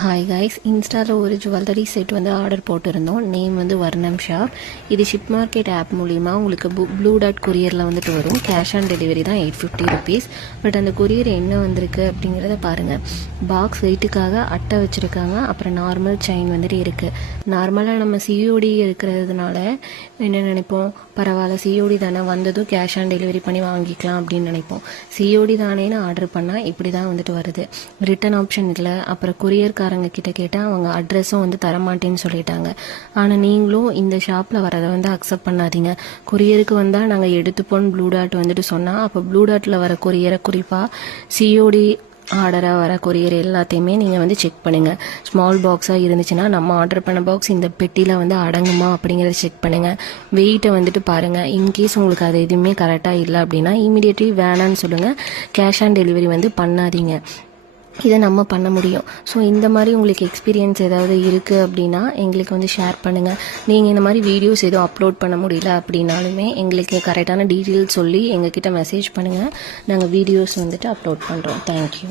Hi guys, இன்ஸ்டாவில் ஒரு jewellery set வந்து ஆர்டர் போட்டிருந்தோம். நேம் வந்து வர்ணம் ஷாப். இது ஷிப் மார்க்கெட் ஆப் மூலிமா உங்களுக்கு ப்ளூ டாட் கொரியரில் வந்துட்டு வரும். கேஷ் ஆன் டெலிவரி தான் 850 ருபீஸ். பட் அந்த கொரியர் என்ன வந்திருக்கு அப்படிங்கிறத பாருங்கள். பாக்ஸ் வெயிட்டுக்காக அட்டை வச்சுருக்காங்க. அப்புறம் நார்மல் செயின் வந்துட்டு இருக்குது. நார்மலாக நம்ம சிஓடி இருக்கிறதுனால என்ன நினைப்போம், பரவாயில்ல சிஓடி தானே, வந்ததும் கேஷ் ஆன் டெலிவரி பண்ணி வாங்கிக்கலாம் அப்படின்னு நினைப்போம். சிஓடி தானேன்னு ஆர்டர் பண்ணால் இப்படி தான் வந்துட்டு வருது. ரிட்டன் ஆப்ஷன் இல்லை. அப்புறம் கொரியர்காரங்க கிட்ட கேட்டால் அவங்க அட்ரஸும் வந்து தரமாட்டேன்னு சொல்லிட்டாங்க. ஆனால் நீங்களும் இந்த ஷாப்பில் வரதை வந்து அக்செப்ட் பண்ணாதீங்க. கொரியருக்கு வந்தால் நாங்கள் எடுத்துப்போன்னு ப்ளூ டாட் வந்துட்டு சொன்னால், அப்போ ப்ளூ டாட்டில் வர கொரியரை, குறிப்பாக சிஓடி ஆர்டராக வர கொரியர் எல்லாத்தையுமே நீங்கள் வந்து செக் பண்ணுங்கள். ஸ்மால் பாக்ஸாக இருந்துச்சுன்னா நம்ம ஆர்டர் பண்ண பாக்ஸ் இந்த பெட்டியில் வந்து அடங்குமா அப்படிங்கிறத செக் பண்ணுங்கள். வெயிட்டை வந்துட்டு பாருங்கள். இன்கேஸ் உங்களுக்கு அது எதுவுமே கரெக்டாக இல்லை அப்படின்னா இமீடியட்லி வேணான்னு சொல்லுங்கள். கேஷ் ஆன் டெலிவரி வந்து பண்ணாதீங்க. இதை நம்ம பண்ண முடியும். ஸோ இந்த மாதிரி உங்களுக்கு எக்ஸ்பீரியன்ஸ் ஏதாவது இருக்குது அப்படின்னா எங்களுக்கு வந்து ஷேர் பண்ணுங்கள். நீங்கள் இந்த மாதிரி வீடியோஸ் எதுவும் அப்லோட் பண்ண முடியல அப்படின்னாலுமே எங்களுக்கு கரெக்டான டீட்டெயில்ஸ் சொல்லி எங்ககிட்ட மெசேஜ் பண்ணுங்கள். நாங்கள் வீடியோஸ் வந்துட்டு அப்லோட் பண்ணுறோம். தேங்க்யூ.